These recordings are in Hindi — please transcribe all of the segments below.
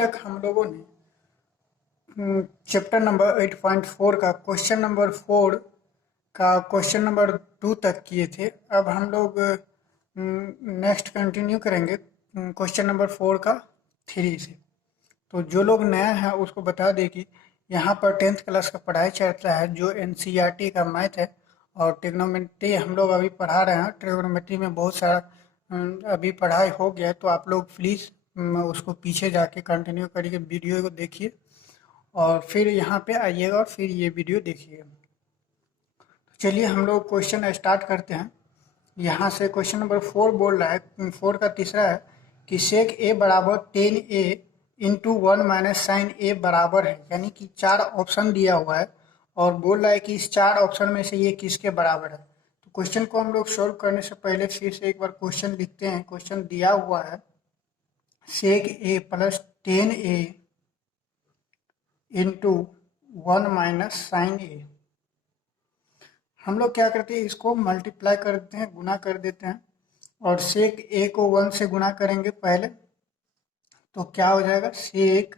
तक हम लोगों ने चैप्टर नंबर 8.4 का क्वेश्चन नंबर 4 का क्वेश्चन नंबर 2 तक किए थे। अब हम लोग नेक्स्ट कंटिन्यू करेंगे क्वेश्चन नंबर 4 का 3 से। तो जो लोग नया है उसको बता दें कि यहाँ पर 10th क्लास का पढ़ाई चल रहा है, जो NCERT का मैथ है, और ट्रिग्नोमेट्री हम लोग अभी पढ़ा रहे हैं। ट्रिग्नोमेट्री में बहुत सारा अभी पढ़ाई हो गया है, तो आप लोग प्लीज़ उसको पीछे जाके कंटिन्यू करिए, वीडियो को देखिए और फिर यहाँ पे आइएगा और फिर ये वीडियो देखिएगा। तो चलिए हम लोग क्वेश्चन स्टार्ट करते हैं। यहाँ से क्वेश्चन नंबर 4 बोल रहा है, 4 का तीसरा है कि सेक ए बराबर 10a इंटू 1 माइनस साइन ए बराबर है। यानी कि 4 ऑप्शन दिया हुआ है और बोल रहा है कि इस 4 ऑप्शन में से ये किसके बराबर है। तो क्वेश्चन को हम लोग सॉल्व करने से पहले फिर से एक बार क्वेश्चन लिखते हैं। क्वेश्चन दिया हुआ है sec A plus 10a into 1 minus sine A. हम लोग क्या करते हैं, इसको मल्टीप्लाई कर देते हैं, गुना कर देते हैं, और सेक ए को 1 से गुना करेंगे पहले, तो क्या हो जाएगा सेक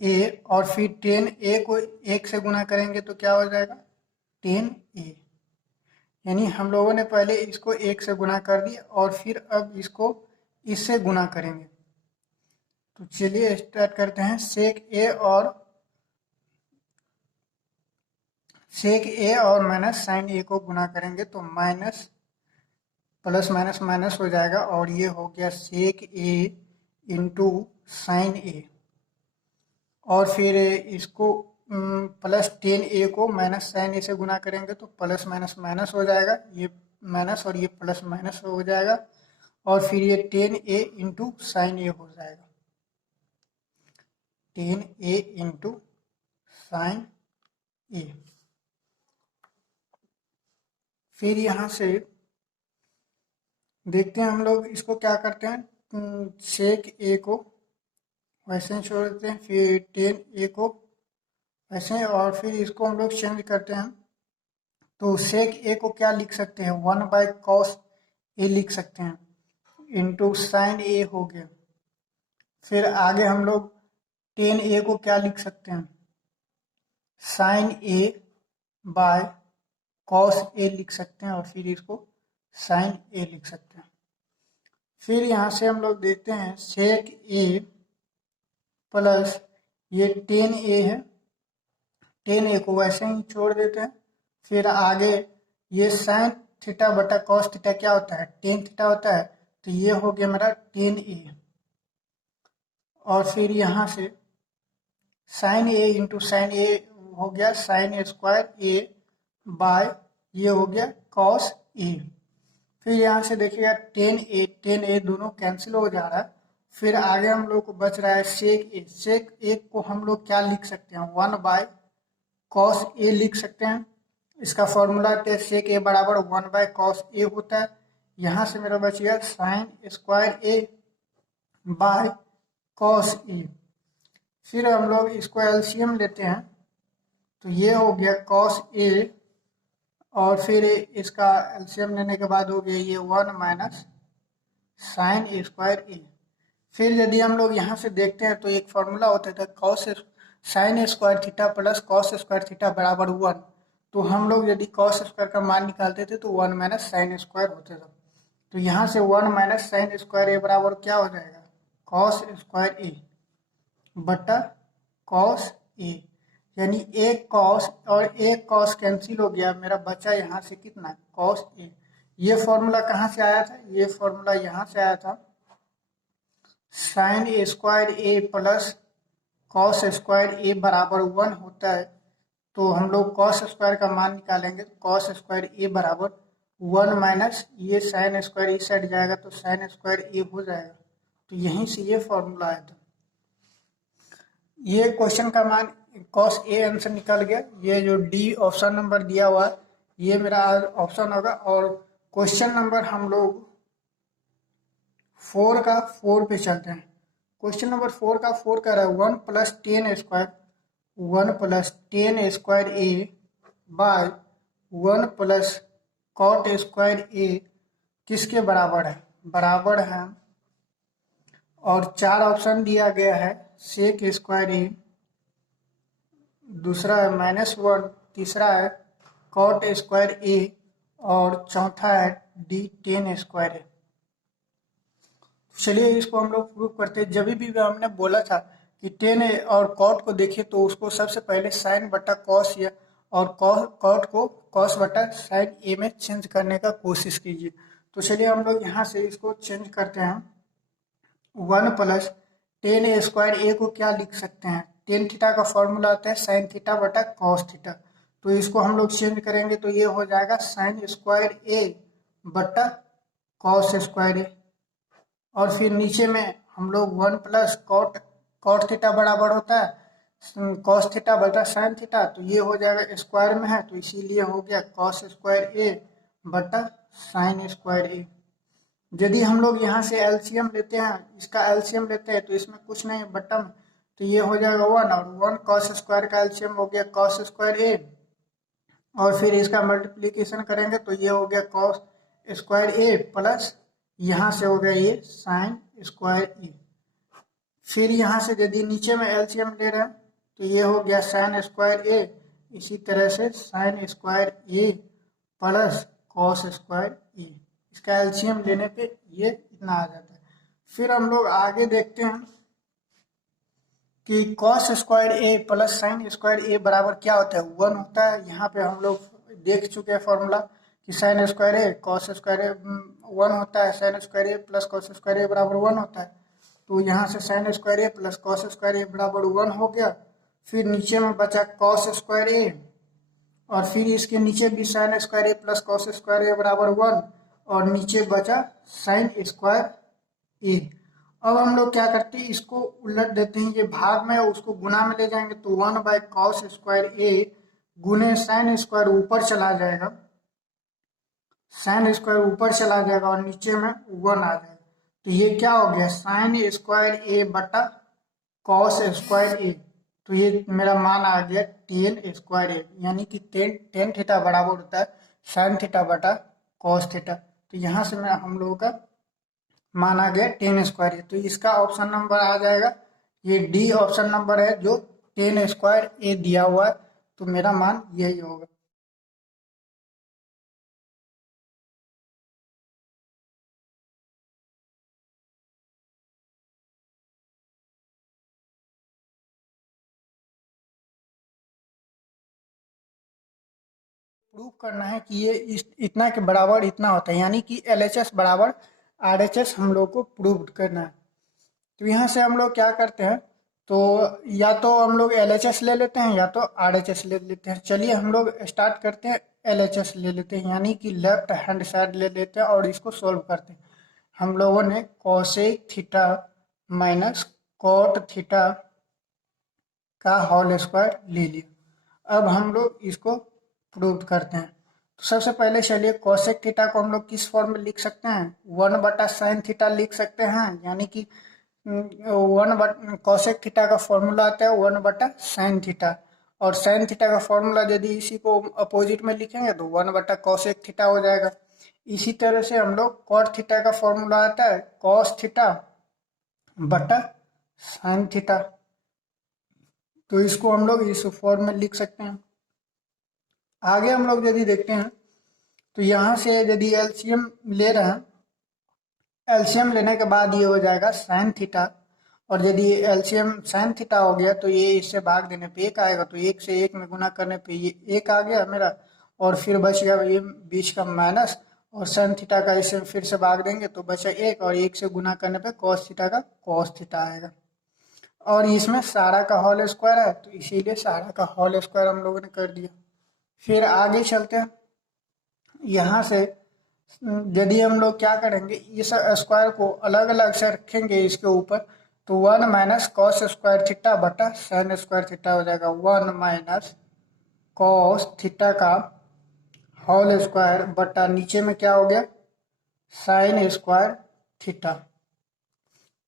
ए, और फिर 10a को 1 से गुना करेंगे तो क्या हो जाएगा 10a। यानी हम लोगों ने पहले इसको 1 से गुना कर दिया और फिर अब इसको इससे गुना करेंगे। तो चलिए स्टार्ट करते हैं। सेक ए और माइनस साइन ए को गुना करेंगे तो माइनस प्लस माइनस माइनस हो जाएगा, और ये हो गया सेक ए इंटू साइन ए। और फिर इसको प्लस 10a को माइनस साइन ए से गुना करेंगे तो प्लस माइनस माइनस हो जाएगा, ये माइनस और ये प्लस माइनस हो जाएगा, और फिर ये 10a इंटू साइन ए हो जाएगा, 10a इंटू साइन ए। फिर यहाँ से देखते हैं हम लोग इसको क्या करते हैं, सेक ए को वैसे ही छोड़ देते हैं, फिर 10a को वैसे, और फिर इसको हम लोग चेंज करते हैं। तो सेक ए को क्या लिख सकते हैं, 1/cos ए लिख सकते हैं, इंटू साइन ए हो गया। फिर आगे हम लोग 10a को क्या लिख सकते हैं, साइन ए बाय कॉस ए लिख सकते हैं, और फिर इसको साइन ए लिख सकते हैं। फिर यहाँ से हम लोग देखते हैं सेक ए प्लस ये 10a है, 10a को वैसे ही छोड़ देते हैं। फिर आगे ये साइन थीटा बटा कॉस थीटा क्या होता है, टेन थीटा होता है, तो ये हो गया मेरा 10a। और फिर यहाँ से साइन ए इंटू साइन ए हो गया साइन स्क्वायर ए बाय ये हो गया कॉस ए। फिर यहाँ से देखिएगा 10a दोनों कैंसिल हो जा रहा है। फिर आगे हम लोग को बच रहा है सेक ए। सेक ए को हम लोग क्या लिख सकते हैं, 1/cos ए लिख सकते हैं। इसका फॉर्मूला सेक ए बराबर 1/cos ए होता है। यहाँ से मेरा बच गया sine square A by cos A. फिर हम लोग इसको एलसीएम लेते हैं, तो ये हो गया कॉस ए, और फिर इसका एलसीएम लेने के बाद हो गया ये 1 माइनस साइन ए स्क्वायर ए। फिर यदि हम लोग यहाँ से देखते हैं तो एक फॉर्मूला होता था cos sine square theta plus cos square theta बराबर 1। तो हम लोग यदि कॉस स्क्वायर का मान निकालते थे तो 1 माइनस साइन स्क्वायर होता था। तो यहाँ से 1 माइनस साइन स्क्वायर ए बराबर क्या हो जाएगा, कॉस स्क्वायर ए बटा कॉस ए। यानी एक कॉस और एक कॉस कैंसिल हो गया, मेरा बचा यहाँ से कितना, कॉस ए। ये फॉर्मूला कहाँ से आया था, ये फॉर्मूला यहाँ से आया था, साइन ए स्क्वायर ए प्लस कॉस स्क्वायर ए बराबर 1 होता है। तो हम लोग कॉस स्क्वायर का मान निकालेंगे, तो कॉस स्क्वायर ए बराबर 1 माइनस ये साइन स्क्वायर इस साइड जाएगा तो साइन स्क्वायर ए हो जाएगा। तो यहीं से ये फॉर्मूला आया था। ये क्वेश्चन का मान कॉस ए आंसर निकल गया। ये जो डी ऑप्शन नंबर दिया हुआ है ये मेरा ऑप्शन होगा। और क्वेश्चन नंबर हम लोग 4 का 4 पे चलते हैं। क्वेश्चन नंबर 4 का 4 कह रहा है 1 plus 10 square A by 1 plus cot square ए किसके बराबर है, बराबर है, और 4 ऑप्शन दिया गया है सेक स्क्वायर ए, दूसरा है -1, तीसरा है कॉट स्क्वायर ए और चौथा है डी टेन स्क्वायर ए। चलिए इसको हम लोग प्रूव करते हैं। जब भी हमने बोला था कि टेन और कॉट को देखिए तो उसको सबसे पहले साइन बटा कॉस या और कॉट को कॉस बटा साइन ए में चेंज करने का कोशिश कीजिए। तो चलिए हम लोग यहाँ से इसको चेंज करते हैं। 1 प्लस टेन ए स्क्वायर ए को क्या लिख सकते हैं, टेन थीटा का फॉर्मूला आता है साइन थीटा बटा कॉस थीटा। तो इसको हम लोग चेंज करेंगे तो ये हो जाएगा साइन स्क्वायर ए बटा कॉस स्क्वायर ए। और फिर नीचे में हम लोग 1 प्लस कॉट थीटा बराबर होता है कॉस थीटा बटा साइन थीटा, तो ये हो जाएगा स्क्वायर में है तो इसीलिए हो गया कॉस स्क्वायर ए बटा साइन स्क्वायर ए। यदि हम लोग यहाँ से एलसीएम लेते हैं, इसका एलसीएम लेते हैं तो इसमें कुछ नहीं बट्टा में, तो ये हो जाएगा 1 और 1 कॉस स्क्वायर का एलसीएम हो गया कॉस स्क्वायर ए और फिर इसका मल्टीप्लीकेशन करेंगे तो ये हो गया कॉस स्क्वायर ए प्लस यहाँ से हो गया ये साइन स्क्वायर ए। फिर यहाँ से यदि नीचे में एलसीएम ले रहे हैं तो ये हो गया साइन स्क्वायर ए, इसी तरह से साइन स्क्वायर ए प्लस कॉस स्क्वायर ए। इसका एलसीएम लेने पे ये इतना आ जाता है। फिर हम लोग आगे देखते हैं कि कॉस स्क्वायर ए प्लस साइन स्क्वायर ए बराबर क्या होता है, 1 होता है। यहाँ पे हम लोग देख चुके हैं फॉर्मूला कि साइन स्क्वायर ए कॉस स्क्वायर ए 1 होता है, साइन स्क्वायर ए प्लस कॉस स्क्वायर ए बराबर 1 होता है। तो यहाँ से साइन स्क्वायर ए प्लस कॉस स्क्वायर ए बराबर 1 हो गया। फिर नीचे में बचा कॉस स्क्वायर ए और फिर इसके नीचे भी साइन स्क्वायर ए प्लस कॉस स्क्वायर ए बराबर 1 और नीचे बचा साइन स्क्वायर ए। अब हम लोग क्या करते हैं, इसको उलट देते हैं, ये भाग में उसको गुना में ले जाएंगे तो 1 बाय कॉस स्क्वायर ए गुने साइन स्क्वायर ऊपर चला जाएगा, साइन स्क्वायर ऊपर चला जाएगा और नीचे में 1 आ जाएगा। तो ये क्या हो गया साइन स्क्वायर ए बटा कॉस स्क्वायर ए। तो ये मेरा मान आ गया टेन स्क्वायर ए, यानी कि टेन थीटा बराबर होता है साइन थीटा बटा कॉस थीटा। तो यहाँ से हम लोगों का मान आ गया टेन स्क्वायर ए। तो इसका ऑप्शन नंबर आ जाएगा, ये डी ऑप्शन नंबर है जो टेन स्क्वायर ए दिया हुआ है। तो मेरा मान यही होगा। प्रूव करना है कि ये इतना के बराबर इतना होता है, यानी कि एलएचएस बराबर आरएचएस हम लोग को प्रूव करना है। तो यहाँ से हम लोग क्या करते हैं, तो या तो हम लोग एलएचएस ले लेते हैं या तो आरएचएस ले लेते हैं। चलिए हम लोग स्टार्ट करते हैं, एलएचएस ले लेते हैं, यानी कि लेफ्ट हैंड साइड ले लेते हैं और इसको सोल्व करते हैं। हम लोगों ने cosec theta minus cot theta का होल स्क्वायर ले लिया। अब हम लोग इसको प्रूव करते हैं। तो सबसे पहले चलिए कॉसेक थीटा को हम लोग किस फॉर्म में लिख सकते हैं, 1 बटा साइन थीटा लिख सकते हैं, यानी कि 1 बटा कॉसेक थीटा का फॉर्मूला आता है 1 बटा साइन थीटा और साइन थीटा का फॉर्मूला यदि इसी को अपोजिट में लिखेंगे तो 1 बटा कॉसेक थीटा हो जाएगा। इसी तरह से हम लोग कॉट थीटा का फॉर्मूला आता है कॉस थीटा बटा साइन थीटा, तो इसको हम लोग इस फॉर्म में लिख सकते हैं। आगे हम लोग यदि देखते हैं तो यहाँ से यदि एलसीएम ले रहे हैं, एलसीएम लेने के बाद ये हो जाएगा साइन थीटा और यदि एलसीएम साइन थीटा हो गया तो ये इससे भाग देने पे 1 आएगा, तो 1 से 1 में गुना करने पे ये 1 आ गया मेरा और फिर बच गया ये बीच का माइनस और साइन थीटा का इसे फिर से भाग देंगे तो बचा 1 और 1 से गुना करने पे कॉस थीटा का कॉस थीटा आएगा और इसमें सारा का होल स्क्वायर है तो इसीलिए सारा का होल स्क्वायर हम लोगों ने कर दिया। फिर आगे चलते हैं, यहाँ से यदि हम लोग क्या करेंगे, इस स्क्वायर को अलग अलग से रखेंगे इसके ऊपर तो 1 माइनस कॉस स्क्वायर थीटा बटा साइन स्क्वायर थीटा हो जाएगा। 1 माइनस कॉस थीटा का होल स्क्वायर बटा नीचे में क्या हो गया साइन स्क्वायर थीटा।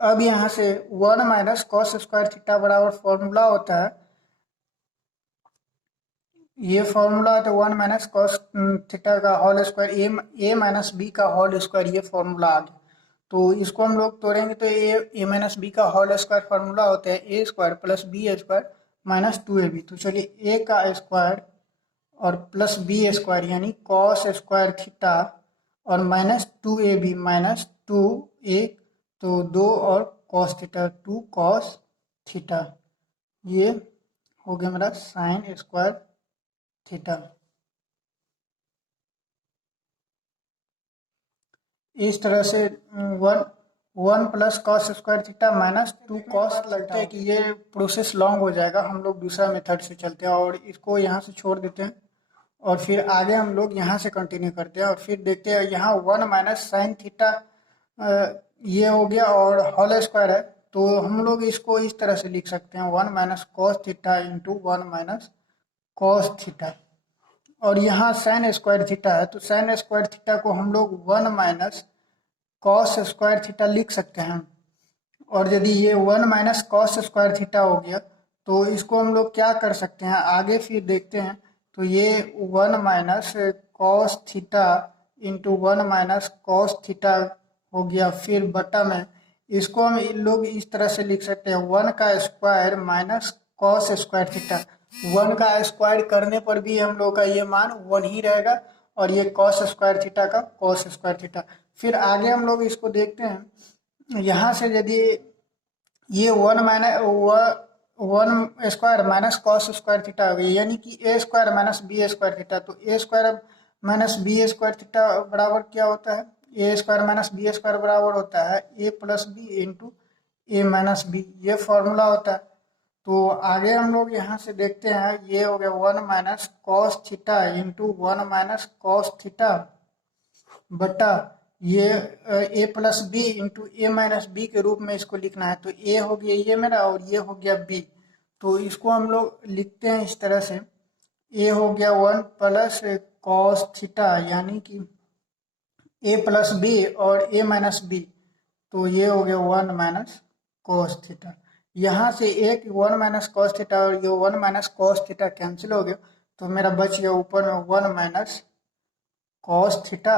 अब यहाँ से 1 माइनस कॉस स्क्वायर थीटा बराबर फॉर्मूला होता है, ये फॉर्मूला है तो 1 माइनस कॉस थीटा का whole square A minus B का होल स्क्वायर, ये फॉर्मूला आ गया। तो इसको हम लोग तोड़ेंगे तो ए माइनस बी का होल स्क्वायर फार्मूला होता है A square plus B square minus 2ab। तो चलिए ए का स्क्वायर और प्लस बी स्क्वायर यानी कॉस स्क्वायर थीटा और माइनस 2ab माइनस 2a, तो 2 और कॉस थीटा 2 कॉस थीटा, ये हो गया मेरा साइन स्क्वायर थीटा। इस तरह से 1 plus cos square theta minus 2 cos, लगता है कि ये प्रोसेस लॉन्ग हो जाएगा, हम लोग दूसरा मेथड से चलते हैं और इसको यहाँ से छोड़ देते हैं और फिर आगे हम लोग यहाँ से कंटिन्यू करते हैं और फिर देखते हैं यहाँ 1 माइनस साइन थीटा ये हो गया और होल स्क्वायर है, तो हम लोग इसको इस तरह से लिख सकते हैं 1 minus cos theta into 1 minus cos theta. और यहाँ साइन स्क्वायर थीटा है, तो साइन स्क्वायर थीटा को हम लोग 1 माइनस कॉस स्क्वायर थीटा लिख सकते हैं। और यदि ये 1 माइनस कॉस स्क्वायर थीटा हो गया तो इसको हम लोग क्या कर सकते हैं आगे फिर देखते हैं। तो ये 1 minus cos theta into 1 minus cos theta हो गया, फिर बटा में इसको हम इन लोग इस तरह से लिख सकते हैं 1 का square minus cos square theta. 1 का स्क्वायर करने पर भी हम लोग का ये मान 1 ही रहेगा और ये कॉस स्क्वायर थीटा का कॉस स्क्वायर थीटा। फिर आगे हम लोग इसको देखते हैं, यहाँ से यदि ये 1 square minus cos square theta हो गया यानी कि A square minus B square theta, तो A square minus B square theta बराबर क्या होता है, A square minus B square बराबर होता है A plus B into A minus B, ये फॉर्मूला होता है। तो आगे हम लोग यहाँ से देखते हैं, ये हो गया 1 minus cos theta into 1 minus cos theta बटा ये ए plus B into A minus B के रूप में इसको लिखना है। तो ए हो गया ये मेरा और ये हो गया बी, तो इसको हम लोग लिखते हैं इस तरह से, ए हो गया 1 प्लस कॉस थीटा यानी कि ए प्लस बी और ए माइनस बी, तो ये हो गया 1 माइनस कॉस थीटा। यहाँ से एक 1 माइनस कॉस थीटा और ये 1 माइनस कॉस थीटा कैंसिल हो गया, तो मेरा बच गया ऊपर में 1 माइनस कॉस थीटा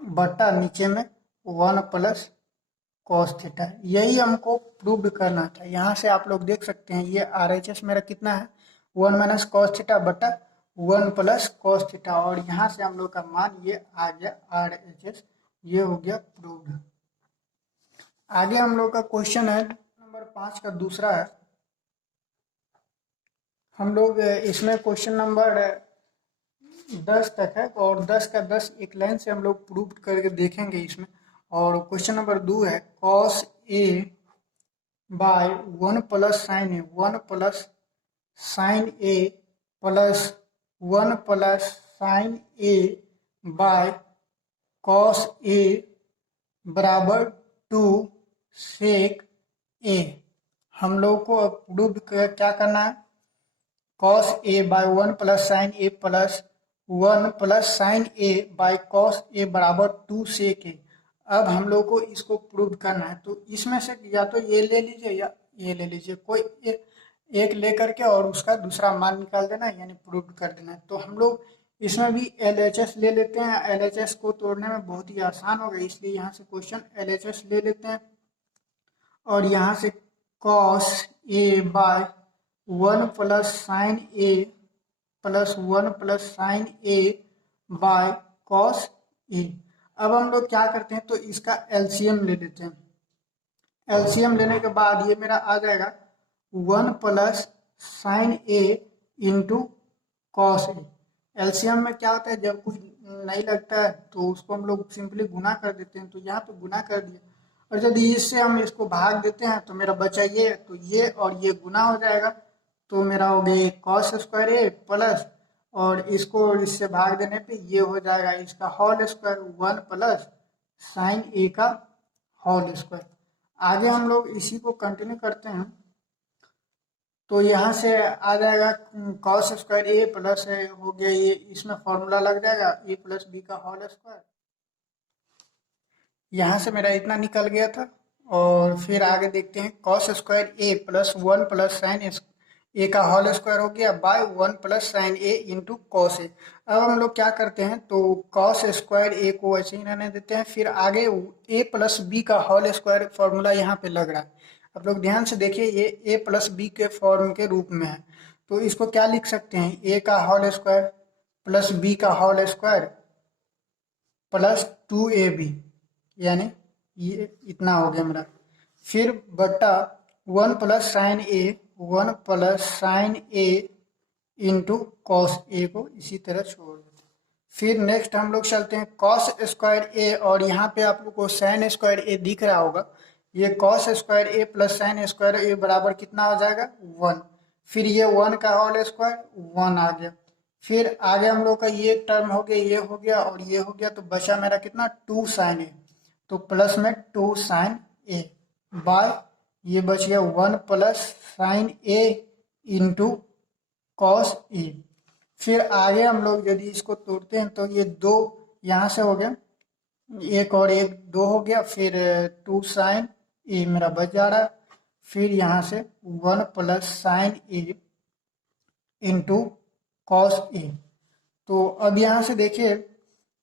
बटा नीचे में 1 प्लस कॉस थीटा। यही हमको प्रूव करना था। यहाँ से आप लोग देख सकते हैं ये RHS मेरा कितना है 1 माइनस कॉस थीटा बटा 1 प्लस कॉस थीटा, और यहाँ से हम लोग का मान ये आ गया RHS, ये हो गया प्रूव्ड। आगे हम लोग का क्वेश्चन है नंबर 5 का दूसरा है। हम लोग इसमें क्वेश्चन नंबर 10 तक है और 10 का 10 एक लाइन से हम लोग प्रूव करके देखेंगे इसमें। और क्वेश्चन नंबर 2 है cos A by 1 plus sine A, 1 plus sine A plus 1 plus sine A by cos A बराबर 2 सेक ए। हम लोग को प्रूव क्या करना है, cos A by 1 plus sine A plus 1 plus sine A by cos A बराबर 2 सेक ए। अब हम लोग को इसको प्रूव करना है, तो इसमें से या तो ये ले लीजिए या ये ले लीजिए, कोई एक ले करके और उसका दूसरा मान निकाल देना है यानी प्रूव कर देना है। तो हम लोग इसमें भी LHS ले लेते हैं, LHS को तोड़ने में बहुत ही आसान होगा, इसलिए यहाँ से क्वेश्चन LHS ले लेते हैं और यहाँ से cos A by 1 plus sine A plus 1 plus sine A by cos A. अब हम लोग क्या करते हैं, तो इसका LCM ले लेते हैं। LCM लेने के बाद ये मेरा आ जाएगा 1 plus sine A into cos A. LCM में क्या होता है, जब कुछ नहीं लगता है तो उसको हम लोग सिंपली गुना कर देते हैं, तो यहाँ पे गुना कर दिया और यदि इससे हम इसको भाग देते हैं तो मेरा बचा ये, तो ये और ये गुना हो जाएगा, तो मेरा हो गया कॉस स्क्वायर ए प्लस और इसको इससे भाग देने पे ये हो जाएगा इसका होल स्क्वायर 1 प्लस साइन ए का होल स्क्वायर। आगे हम लोग इसी को कंटिन्यू करते हैं, तो यहाँ से आ जाएगा कॉस स्क्वायर ए प्लस हो गया ये, इसमें फॉर्मूला लग जाएगा ए प्लस बी का होल स्क्वायर। यहाँ से मेरा इतना निकल गया था और फिर आगे देखते हैं कॉस स्क्वायर ए प्लस 1 प्लस साइन ए का होल स्क्वायर हो गया bye 1 plus sine A into cos A. अब हम लोग क्या करते हैं, तो कॉस स्क्वायर ए को ऐसे ही रहने देते हैं, फिर आगे ए प्लस बी का होल स्क्वायर फॉर्मूला यहाँ पे लग रहा है। आप लोग ध्यान से देखिए, ये ए प्लस बी के फॉर्म के रूप में है, तो इसको क्या लिख सकते हैं, ए का होल स्क्वायर प्लस बी का होल स्क्वायर प्लस 2ab, यानी ये इतना हो गया मेरा, फिर बटा 1 plus sine A, 1 plus sine A into cos A को इसी तरह छोड़ देते हैं। फिर नेक्स्ट हम लोग चलते हैं कॉस स्क्वायर ए, और यहाँ पे आप लोग को साइन स्क्वायर ए दिख रहा होगा, ये कॉस स्क्वायर ए प्लस साइन स्क्वायर ए बराबर कितना हो जाएगा 1, फिर ये 1 का होल स्क्वायर 1 आ गया, फिर आगे हम लोग का ये टर्म हो गया, ये हो गया और ये हो गया, तो बचा मेरा कितना 2 साइन ए, तो प्लस में 2 साइन ए बाय ये बच गया 1 plus sine A into cos A. फिर आगे हम लोग यदि इसको तोड़ते हैं तो ये 2 यहाँ से हो गया, एक और एक 2 हो गया, फिर 2 साइन ए मेरा बच जा रहा है, फिर यहाँ से 1 plus sine A into cos A. तो अब यहाँ से देखिए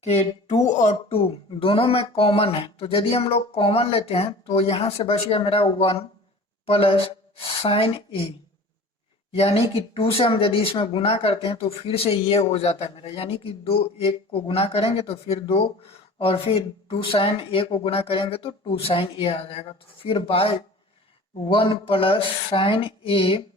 कि 2 और 2 दोनों में कॉमन है, तो यदि हम लोग कॉमन लेते हैं तो यहाँ से बच गया मेरा 1 प्लस साइन ए, यानी कि 2 से हम यदि इसमें गुना करते हैं तो फिर से ये हो जाता है मेरा, यानी कि 2 1 को गुना करेंगे तो फिर 2 और फिर 2 साइन ए को गुना करेंगे तो 2 साइन ए आ जाएगा, तो फिर bye 1 plus sine A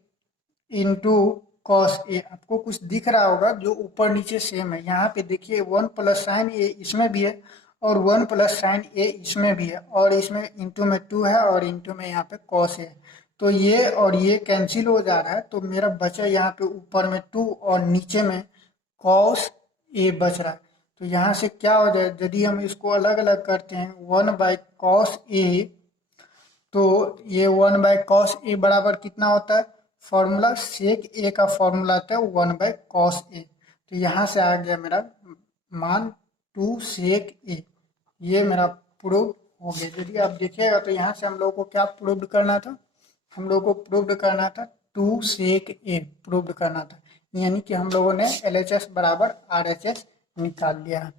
into cos A. आपको कुछ दिख रहा होगा जो ऊपर नीचे सेम है, यहाँ पे देखिए 1 प्लस साइन ए इसमें भी है और 1 प्लस साइन ए इसमें भी है, और इसमें इंटू में 2 है और इंटू में यहाँ पे कॉस है, तो ये और ये कैंसिल हो जा रहा है, तो मेरा बचा यहाँ पे ऊपर में 2 और नीचे में कॉस ए बच रहा है। तो यहाँ से क्या हो जाए, यदि हम इसको अलग अलग करते हैं 1 बाई कॉस ए, तो ये 1 बाय कॉस ए बराबर कितना होता है, फॉर्मूला सेक ए का फॉर्मूला आता है 1 बाय कॉस ए, तो यहाँ से आ गया मेरा मान 2 सेक ए, ये मेरा प्रूव हो गया। यदि आप देखिएगा तो यहाँ से हम लोग को क्या प्रूव करना था, हम लोग को प्रूव करना था 2 सेक ए प्रूव करना था, यानी कि हम लोगों ने LHS बराबर RHS निकाल लिया है।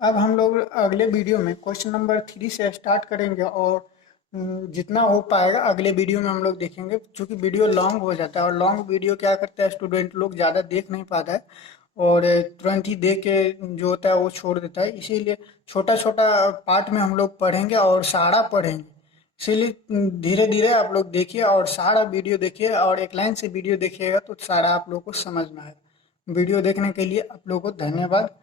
अब हम लोग अगले वीडियो में क्वेश्चन नंबर 3 से स्टार्ट करेंगे, और जितना हो पाएगा अगले वीडियो में हम लोग देखेंगे, क्योंकि वीडियो लॉन्ग हो जाता है, और लॉन्ग वीडियो क्या करता है स्टूडेंट लोग ज़्यादा देख नहीं पाता है और तुरंत ही देख के जो होता है वो छोड़ देता है, इसीलिए छोटा छोटा पार्ट में हम लोग पढ़ेंगे और सारा पढ़ेंगे, इसीलिए धीरे धीरे आप लोग देखिए और सारा वीडियो देखिए, और एक लाइन से वीडियो देखिएगा तो सारा आप लोग को समझ में आएगा। वीडियो देखने के लिए आप लोग को धन्यवाद।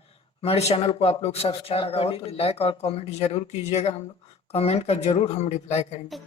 हमारे चैनल को आप लोग सब्सक्राइब लगा हो तो लाइक और कमेंट जरूर कीजिएगा, हम लोग कमेंट का जरूर हम रिप्लाई करेंगे।